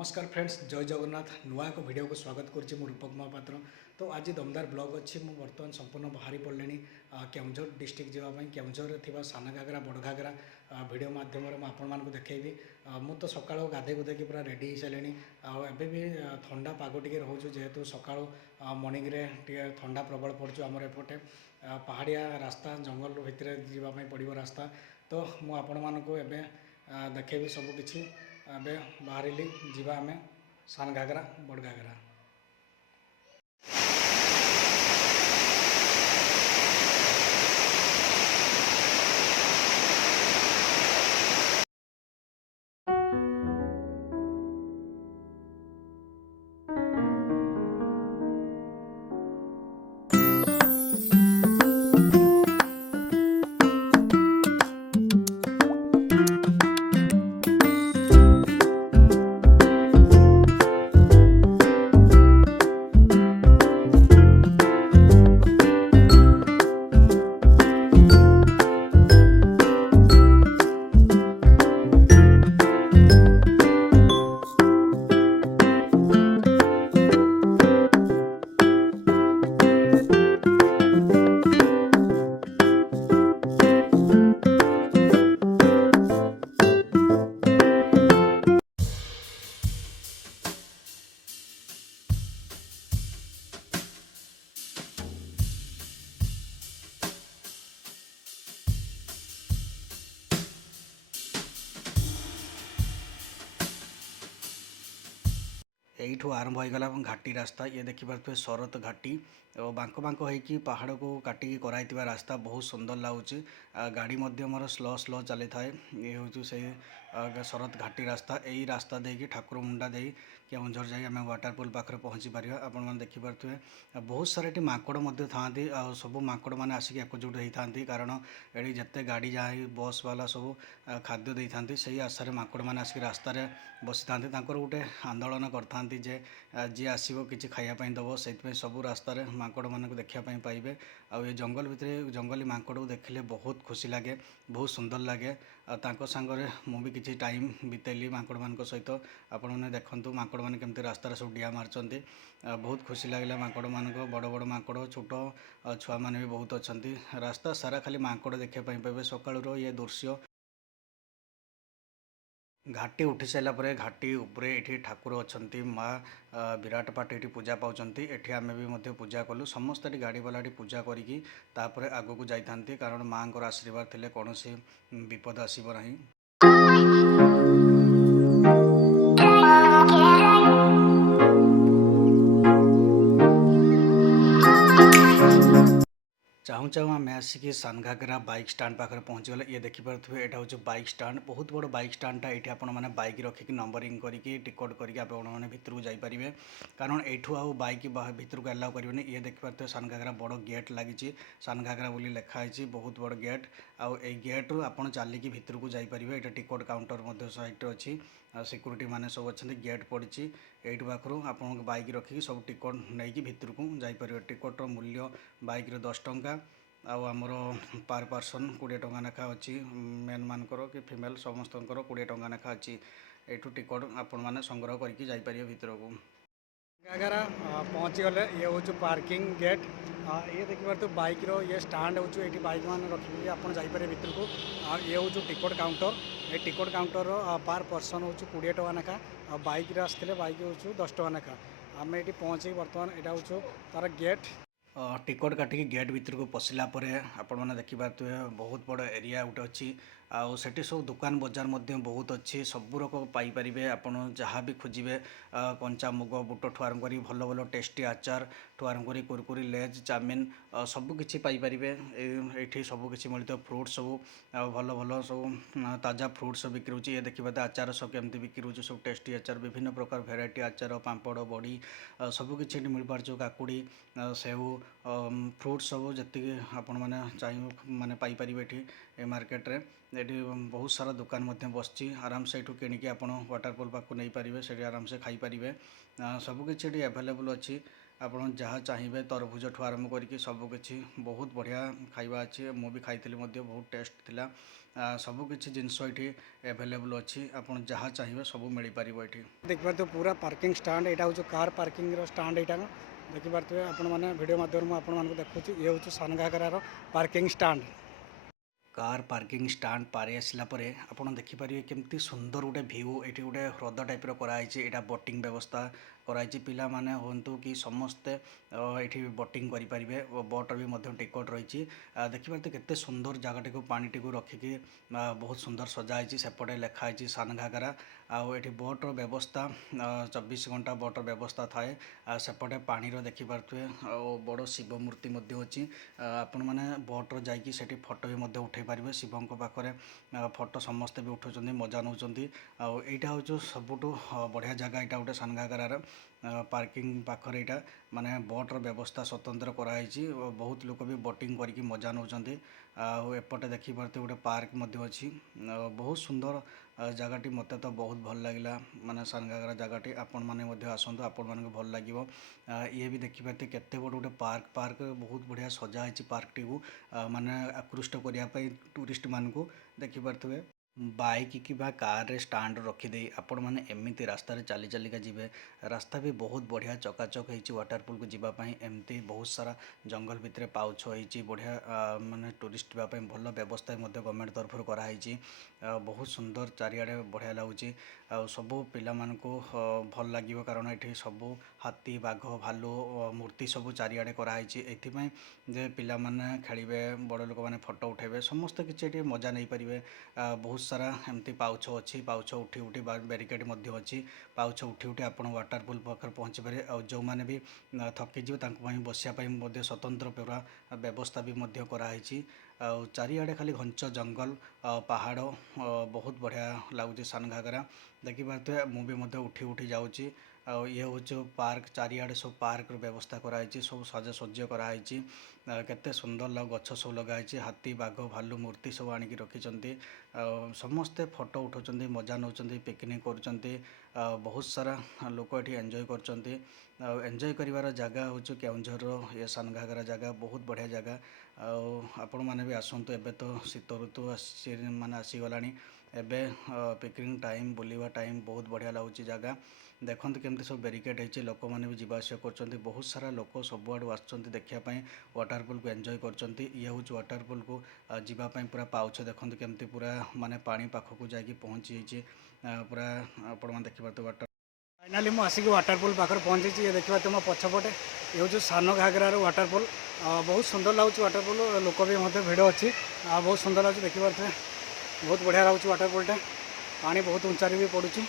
नमस्कार फ्रेंड्स, जय जगन्नाथ। नुआ एक वीडियो को स्वागत करुच्ची मु रूपक महापात्र। तो आज दमदार ब्लॉग अच्छी मु बर्तमान संपूर्ण बाहरी पड़े केउझर डिस्ट्रिक्ट जावाई केउझर थी सान घाघरा बड़ घाघरा वीडियो मध्यम आपण देखी। मु तो सका गाधे गुधे पूरा रेडी हो सारे आबे भी ठंडा पाग टे रोचे जेहेतु सका मर्णिंग ठंडा प्रबल पड़ू आमर एपटे पहाड़िया रास्ता जंगल भितर जावाई पड़ो रास्ता। तो मु आपण मानक एवं देखेबी सबकि अबे बाहरिली जीवा आमे सान घाघरा बड़ घाघरा। यू आरंभ होगला घाटी रास्ता ये देखिपे शरत घाटी और बांक बांक होगी पहाड़ को काटिकी कराई रास्ता बहुत सुंदर लगुच। गाड़ी मोर स्लो स्लो चली थाए। ये हूँ से शरत घाटी रास्ता यही रास्ता देकी ठाकुर मुंडा दे केउझर जाए आम वाटरपुल पाखे पहुँची पार। आपण देखिपे बहुत सारा ये माकड़ था सब माकड़ मैंने आसिक एकजुट होता कारण ये जिते गाड़ी जाए बस वाला सब खाद्य दे था से आशार माकड़ मैंने आसिक रास्तार बसी था गोटे आंदोलन करते जे जी आसो कि खायापी दब से सब रास्तार माकड़ मानक देखापी पाइबे। आउ ये जंगल भितर जंगली माकड़ को देखले बहुत खुशी लगे, बहुत सुंदर लगे। सांगरे मुझे किसी टाइम बितेली माकड़ मान सहित। आपण मैंने देखूँ माकड़ मैंने केमती रास्तार सब डिया मार्चंती। बहुत खुशी लगे माकड़ मान बड़ बड़ माकड़ छोट छुआ मैंने भी बहुत अच्छा। रास्ता सारा खाली माकड़ देखापी पाइबे। सकाळुर ये दृश्य घाटी उठी सारापर घाटी उपरे ये ठाकुर अच्छा माँ विराट पाट ये पूजा पाँच ये आम भी पूजा कलु समस्त गाड़ी वाला पूजा करी आग को जाती कारण माँ को आशीर्वाद थे कौन विपद आसब ना। चाहूँ चाहूँ आम आसिक सान घाघरा बाइक स्टाण्ड पाखे पहुँचीगले। ये देखिपे यहाँ हूँ बाइक स्टाण्ड बहुत बड़ बाइक स्टाण्डटा ये आपने बाइक रखिक नंबरिंग करके टिकट करके आपने भितर को जापरें कारण यू आउ बाइक भितर को अलाउ करेंगे। ये देखिपे सान घाघरा बड़ गेट लगी सान घाघरा बोली लिखाई बहुत बड़ गेट आउ गेट रू आप चलिकी भितर को जापरें। ये टिकट काउंटर साइड अच्छी सिक्यूरीटी मैंने सब अच्छा गेट पड़ी ये पाखु आप बाइक रखिकी सब टिकट नहीं भितर को जापर। टिकटर मूल्य बाइक 10 टंका आमर पर पर्सन 20 टंका लेखा अच्छी मेन मानकर कि फिमेल समस्त 20 टंका लेखा अच्छी। यू टिकट आपण मैंने संग्रह करके जापर भितर को। घाघरा पहुँची गले ये हूँ पार्किंग गेट। ये देखिए तो बाइक रो ये स्टाण्ड हो ये बाइक मान रखिए आप जापरें भितर को। ये हूँ टिकट काउंटर ये टिकट काउंटर पर पर्सन हूँ 20 टंका लेखा बाइक आसते बाइक हूँ 10 टंका लेखा। आम ये पहुँचे बर्तमान यहाँ हूँ तार गेट टिकट काटिकी गेट भितर को पशिला आपण मैंने देखिपे बहुत बड़ एरिया गोटे अच्छी आउ सेठी सब दुकान बजार बहुत अच्छी सब रक पाइपर आपड़ जहाँ भी खोजे कंचा मुग बुट ठू आरम्भ कर भल भल टेस्टी आचार ठू आरम्भ कर कुरकुरी लेज चाउमिन सबकि पाइपर। ये सबकि मिलता फ्रुट सब भल भल सब ताजा फ्रुट्स बिक्री होची। ये देखिए आचार सब केमती बिक्री होची सब टेस्टी आचार विभिन्न प्रकार भेराइटी आचार पापड़ बड़ी सबकि मिल पार्छ काकुड़ी सेव फ्रुट सब जी आपण मैंने चाहिए मैंने पाइपर ये मार्केट रे। ये बहुत सारा दुकान बस आराम से यू किणिकी आप वाटरपुल पाक नहीं पारे से आराम से खाईपारे सबकि एभेलेबल अच्छी। ଆପଣ ଯାହା ଚାହିଁବେ तरबूज ठू आरंभ करके सबकिछि बहुत बढ़िया खाଇବା अच्छी मु भी खाई बहुत टेस्ट थिला सबकिछि जिनस ये एभेलेबल अच्छी आपन जहाँ चाहिए सब मिल पार ये देखिए तो पूरा पार्किंग स्टाण्ड यहाँ हूँ कार पार्किंग स्टाण्ड यहाँ देखिपे आपण मैंने वीडियो माध्यम आपको देखुची ये हूँ सानघागरार parking stand car parking stand पारि आसला आपड़ देखिपारे केमती सुंदर गोटे भ्यू ये गोटे ह्रद टाइप कराई यहाँ बोटिंग व्यवस्था कराई पिला माने हूँ कि समस्ते ये बोटिंग करेंगे बोटर भी टिकट रही देखिए केते सुंदर जगटी को पानी टी रखिकी बहुत सुंदर सजाई सेपटे लिखाई सानघागरा आठी बोटर व्यवस्था 24 घंटा बोटर व्यवस्था थाए सेपटे पानी देखिपे बड़ शिव मूर्ति अच्छी आपण मैंने बोट्र जाकि फोटो भी उठे पारे शिवों पाखे फोटो समस्ते भी उठाऊँ मजा नौ यहाँ हूँ सबुठ बढ़िया जगह यहाँ गोटे सानघागरार पार्किंग पाखर यहाँ माने बोट्र व्यवस्था स्वतंत्र कराई बहुत लोग भी बोटिंग करके मजा नौ एपटे देखिपे गोटे पार्क अच्छी बहुत सुंदर जगटी मत तो बहुत भल लगे माने सानघागरा जगटी आपण मैंने आसतु आपण मान भल लगे ये भी देखिपे केते बड़ गोटे पार्क बहुत बढ़िया सजाई पार्क टी को माने आकृष्ट करने टूरिस्ट मान को देखिपे बाइक कि कार रे स्टाण्ड रखिदे आपण मैंने एमती रास्ता चली चलिका जीवे रास्ता भी बहुत बढ़िया चकाचक होती वाटरपुल को जीवाई एमती बहुत सारा जंगल भितर पाउछ होती बढ़िया माने टूरिस्ट जावाई भल व्यवस्था गवर्नमेंट तरफ कराई बहुत सुंदर चारिआडे बढ़िया लगुच सबू पिला मानकु भल लगे कारण ये सबू हाथी बाघ भालू मूर्ति सबू चारिआडे कराई एथिपाई जे पिला माने खेलिबे बड़ लोक मैंने फोटो उठेबे समस्त किसी मजा नहीं पारे बहुत सारा एमती पाउछ अच्छी पाउछ उठी उठी बैरिकेड अच्छी पाउछ उठी उठी आप वाटरपुल पाखे पहुँची पारे जो मैंने भी थकीजी बसापी स्वतंत्र पूरा व्यवस्था भी कराई चारिआडे खाली घंच जंगल पहाड़ बहुत बढ़िया लगुच सानघागरा देखिपे मुझे उठी उठी जाऊँगी ये हूँ पार्क चारिआडे सब पार्क व्यवस्था कराई सब सजासज्य कराई केते सुंदर गछ सब लगाई हाथी बाघ भालू मूर्ति सब आणिकी रखिंट समस्ते फोटो उठाऊँ मजा नौ पिकनिक कर बहुत सारा लोक ये एंजॉय कर एंजॉय कर जगह हूँ केउंझर ये सानघागरा जगह बहुत बढ़िया जगह आपण मैंने भी आसतु एबे तो शीत ऋतु माने आसीगला एबे पिकनिक टाइम बुलवा टाइम बहुत बढ़िया लगुच जगह देखते केमती सब बैरिकेड होती लोक मैंने भी जावास कर बहुत सारा लोक सबुआड़ आसापी वाटरपुल को एंजॉय कर ये हूँ वाटरपुल को जीवाई पूरा पाउछ देखते केमती पूरा माने पानी पाखक जाकि पहुँची पूरा आपण देखिए वाटर फाइनाली मुझे आसिक वाटरपुल पाखे पहुँची ये देखिए तुम पछपटे ये हूँ सानघागरार वाटरपुल बहुत सुंदर लगुच वाटरपुल लोक भी भिड़ अच्छी बहुत सुंदर लगुच देखिपे बहुत बढ़िया लगुच वाटरपुलटा पानी बहुत ऊंचारे भी पड़ुची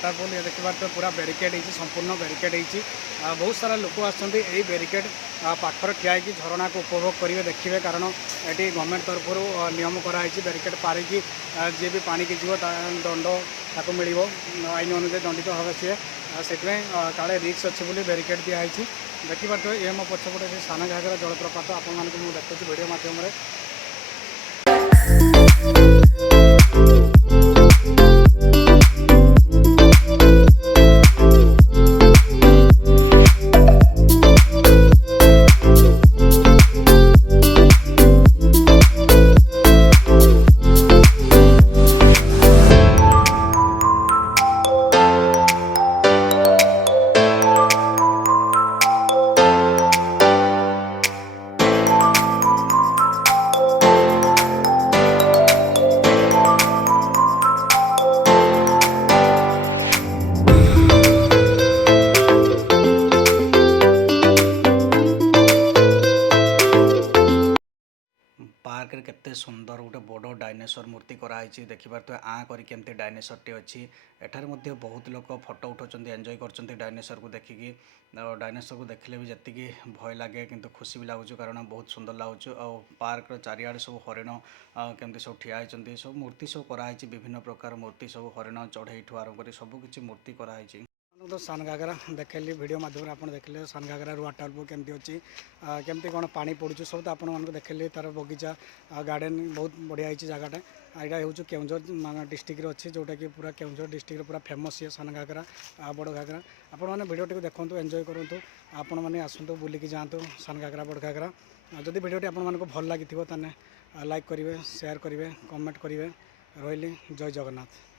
वाटरफॉल ये देखिए तो पूरा बैरिकेड होती संपूर्ण बैरिकेड होती बहुत सारा लोक आसछन्ति यही बैरिकेड पाखर ठिया होकर झरणा को उपभोग करेंगे देखिए कारण ये गवर्नमेंट तरफ नियम कराई बैरिकेड पारिकी जी भी पानी की जीव दंड ताको मिल आईन अनुसार दंडित हे सी से काले रिक्स अच्छे बोली बैरिकेड दिखाई देखिए ये मो पछपटे से सान घाघरा जलप्रपात आपको देखुची वीडियो माध्यम पार्क रे केते सुंदर गोटे बड़ डायनासोर मूर्ति कराई देखिपार तो आँ करके डायनासोर टे अच्छी एठार मध्य बहुत लोग फोटो उठाउछन्ति एंजॉय करछन्ति डायनासोर को देखिकी डायनासोर को देखले भी जतिकी भय लगे किंतु खुशी भी लागुच कारण बहुत सुंदर लागुच पार्क चारिआडे सब हरिण केमती सब ठिया होइछन्ति सब मूर्ति सब कराई विभिन्न प्रकार मूर्ति सब हरिण चढ़ई ठू आरंभ कर सब किसी मूर्ति कराई तो सान घाघरा देखली वीडियो माध्यम आप देखिले सान घाघरा वाटरफॉल केमती अच्छी केमती कौन पानी पड़ू सब तो आपको देखिले तार बगीचा गार्डन बहुत बढ़िया होती जगटा यहाँ हूँ केउझर डिस्ट्रिक्ट अच्छी जोटा कि पूरा केउझर डिस्ट्रिक्ट पूरा फेमस ये सान घाघरा बड़ घाघरा आपण मैंने भिडियो टी देखो एंजॉय करूँ आपण मैंने आसतु बुलिकी जातु सान घाघरा बड़ घाघरा जदि भिडियो आपको भल लगी लाइक करेंगे शेयर करेंगे कमेंट करेंगे रही जय जगन्नाथ।